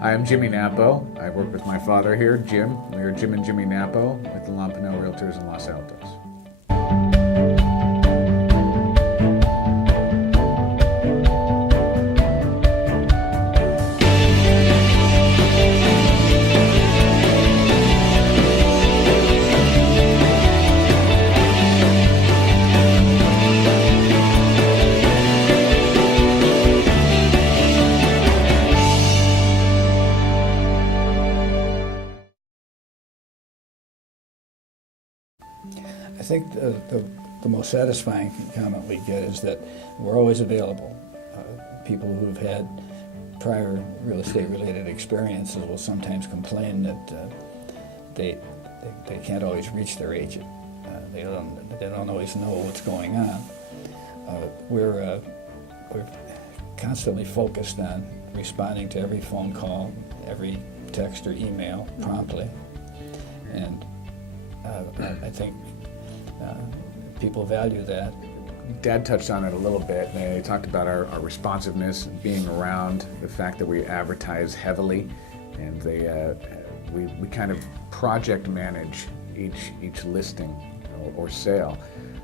Hi, I'm Jimmy Nappo. I work with my father here, Jim. We are Jim and Jimmy Nappo with the Alain Pinel Realtors in Los Altos. I think the most satisfying comment we get is that we're always available. People who've had prior real estate related experiences will sometimes complain that they can't always reach their agent. They don't always know what's going on. We're constantly focused on responding to every phone call, every text or email promptly, and I think people value that. Dad touched on it a little bit. He talked about our responsiveness, being around, the fact that we advertise heavily, and we kind of project manage each listing or sale.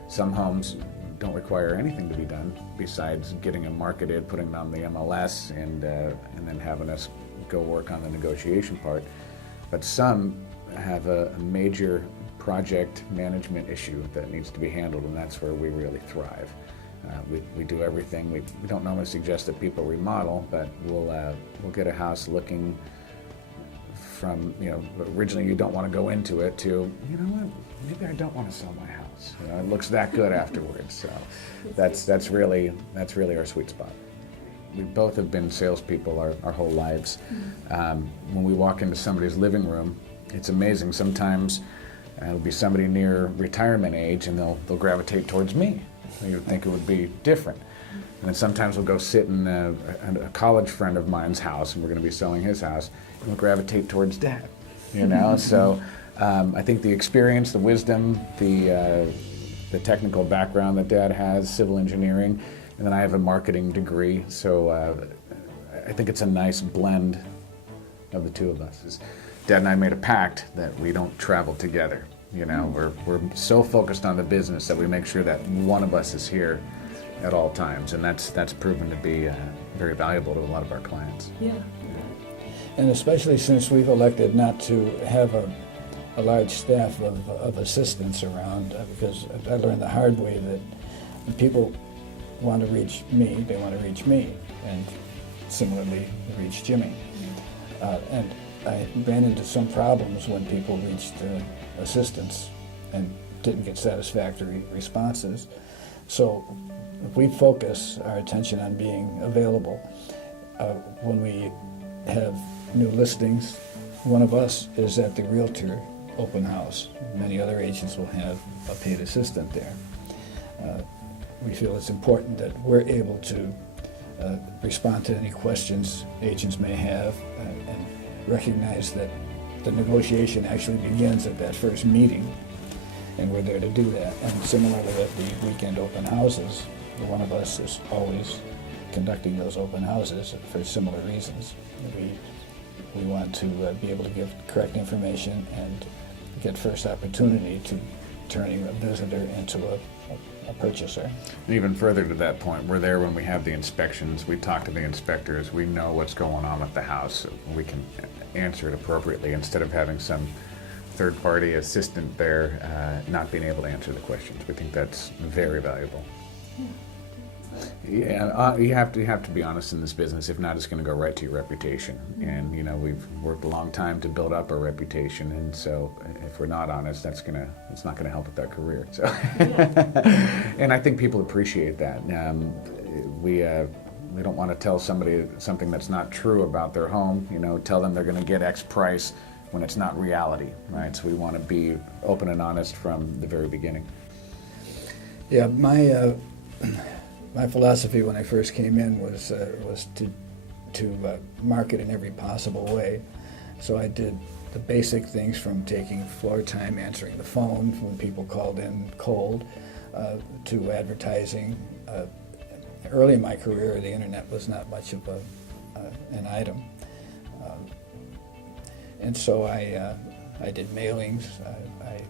Some homes don't require anything to be done besides getting them marketed, putting them on the MLS, and then having us go work on the negotiation part. But some have a major project management issue that needs to be handled, and that's where we really thrive. We do everything. We don't normally suggest that people remodel, but we'll get a house looking from, originally you don't want to go into it to, you know what, maybe I don't want to sell my house. It looks that good afterwards. So that's really our sweet spot. We both have been salespeople our whole lives. When we walk into somebody's living room, it's amazing. Sometimes it'll be somebody near retirement age, and they'll gravitate towards me. You would think it would be different. And then sometimes we'll go sit in a college friend of mine's house, and we're going to be selling his house, and we'll gravitate towards Dad. So I think the experience, the wisdom, the technical background that Dad has, civil engineering, and then I have a marketing degree. So I think it's a nice blend of the two of us. Dad and I made a pact that we don't travel together. We're so focused on the business that we make sure that one of us is here at all times, and that's proven to be very valuable to a lot of our clients. Yeah. And especially since we've elected not to have a large staff of assistants around, because I learned the hard way that when people want to reach me, they want to reach me, and similarly reach Jimmy. And I ran into some problems when people reached assistants and didn't get satisfactory responses. So if we focus our attention on being available, when we have new listings, one of us is at the Realtor open house. Many other agents will have a paid assistant there. We feel it's important that we're able to respond to any questions agents may have and recognize that the negotiation actually begins at that first meeting, and we're there to do that. And similarly at the weekend open houses, one of us is always conducting those open houses for similar reasons. We want to be able to give correct information and get first opportunity to turning a visitor into a purchaser. And even further to that point, we're there when we have the inspections. We talk to the inspectors. We know what's going on with the house. So we can answer it appropriately instead of having some third-party assistant there not being able to answer the questions. We think that's very valuable. Yeah, you have to be honest in this business. If not, it's going to go right to your reputation. And we've worked a long time to build up our reputation, and so if we're not honest, it's not going to help with our career. So, and I think people appreciate that. We don't want to tell somebody something that's not true about their home. Tell them they're going to get X price when it's not reality, right? So we want to be open and honest from the very beginning. Yeah, my philosophy when I first came in was to market in every possible way. So I did the basic things from taking floor time, answering the phone when people called in cold, to advertising. Early in my career, the internet was not much of an item. And so I did mailings, I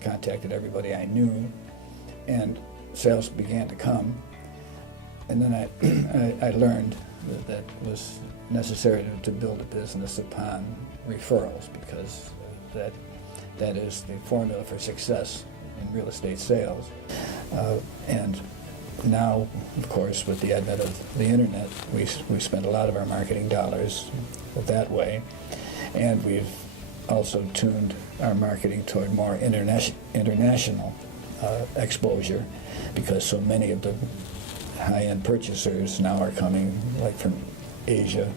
contacted everybody I knew, and sales began to come. And then I learned that it was necessary to build a business upon referrals, because that is the formula for success in real estate sales. And now, of course, with the advent of the internet, we spend a lot of our marketing dollars that way, and we've also tuned our marketing toward more international exposure, because so many of the high-end purchasers now are coming like from Asia,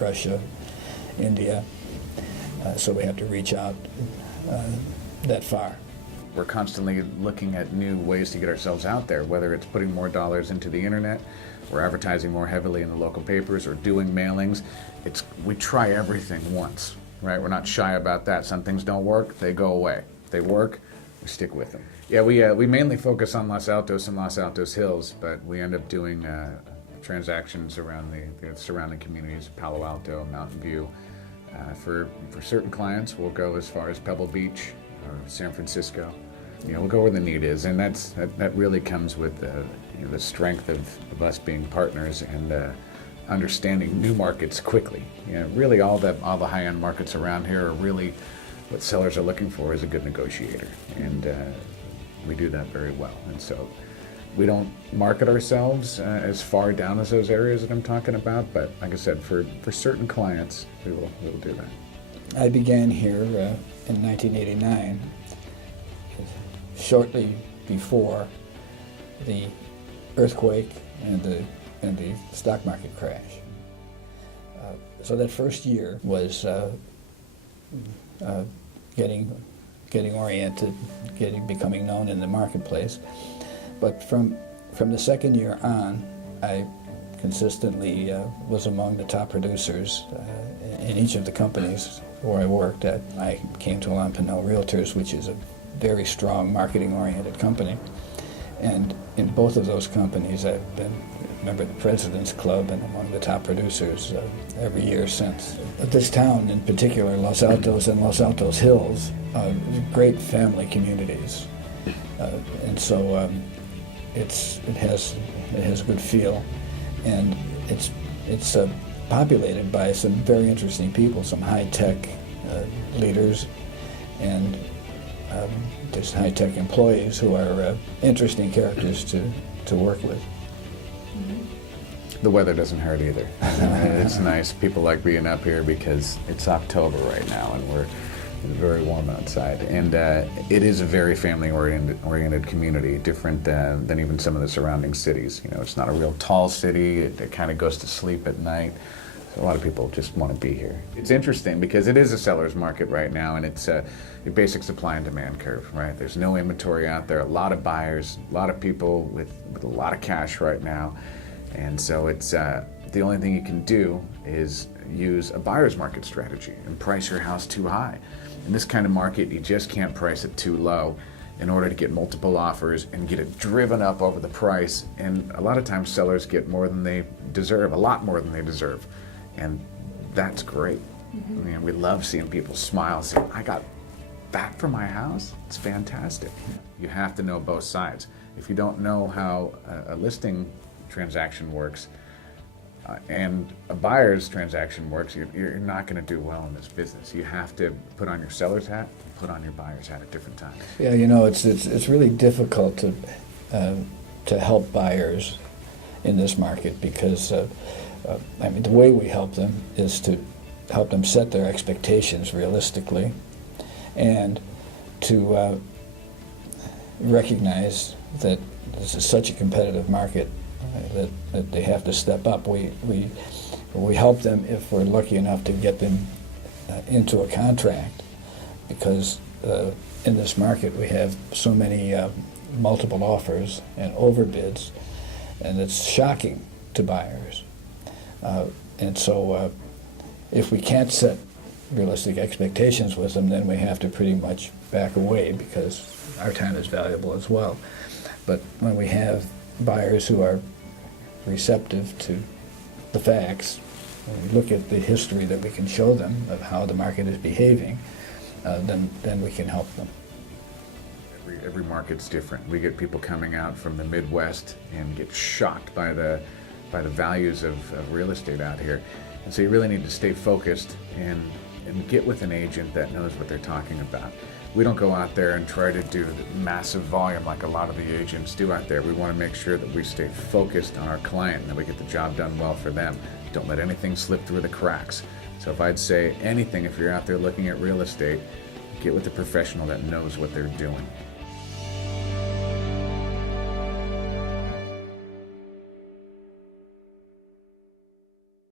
Russia, India, so we have to reach out that far. We're constantly looking at new ways to get ourselves out there, whether it's putting more dollars into the internet, or advertising more heavily in the local papers, or doing mailings. We try everything once, right? We're not shy about that. Some things don't work, they go away. If they work, we stick with them. Yeah, we mainly focus on Los Altos and Los Altos Hills, but we end up doing transactions around the surrounding communities, Palo Alto, Mountain View. For certain clients, we'll go as far as Pebble Beach or San Francisco. We'll go where the need is, and that really comes with the strength of us being partners and understanding new markets quickly. Really all the high-end markets around here are really what sellers are looking for is a good negotiator, and we do that very well. And so we don't market ourselves as far down as those areas that I'm talking about, but like I said, for certain clients, we will do that. I began here in 1989, shortly before the earthquake and the stock market crash. So that first year was getting oriented, becoming known in the marketplace. But from the second year on, I consistently was among the top producers in each of the companies where I worked at. I came to Alain Pinel Realtors, which is a very strong marketing-oriented company. And in both of those companies, I've been a member of the President's Club and among the top producers every year since. But this town in particular, Los Altos and Los Altos Hills, great family communities. And so it has a good feel, and it's populated by some very interesting people, some high-tech leaders, and just high-tech employees who are interesting characters to work with. The weather doesn't hurt either. It's nice. People like being up here because it's October right now, and we're very warm outside. And it is a very family-oriented community, different than even some of the surrounding cities. It's not a real tall city. It kind of goes to sleep at night. So a lot of people just want to be here. It's interesting because it is a seller's market right now, and it's a basic supply and demand curve, right? There's no inventory out there, a lot of buyers, a lot of people with a lot of cash right now. And so it's the only thing you can do is use a buyer's market strategy and price your house too high. In this kind of market, you just can't price it too low in order to get multiple offers and get it driven up over the price. And a lot of times sellers get more than they deserve, a lot more than they deserve. And that's great. Mm-hmm. I mean, we love seeing people smile, saying, I got that for my house. It's fantastic. You have to know both sides. If you don't know how a listing transaction works and a buyer's transaction works, you're not going to do well in this business. You have to put on your seller's hat and put on your buyer's hat at different times. Yeah, it's really difficult to help buyers in this market because the way we help them is to help them set their expectations realistically and to recognize that this is such a competitive market that they have to step up. We help them if we're lucky enough to get them into a contract, because in this market we have so many multiple offers and overbids, and it's shocking to buyers. And so if we can't set realistic expectations with them, then we have to pretty much back away because our time is valuable as well. But when we have buyers who are receptive to the facts when we look at the history that we can show them of how the market is behaving, then we can help them. Every market's different. We get people coming out from the Midwest and get shocked by the values of real estate out here. And so you really need to stay focused and get with an agent that knows what they're talking about. We don't go out there and try to do massive volume like a lot of the agents do out there. We want to make sure that we stay focused on our client and that we get the job done well for them. Don't let anything slip through the cracks. So if I'd say anything, if you're out there looking at real estate, get with a professional that knows what they're doing.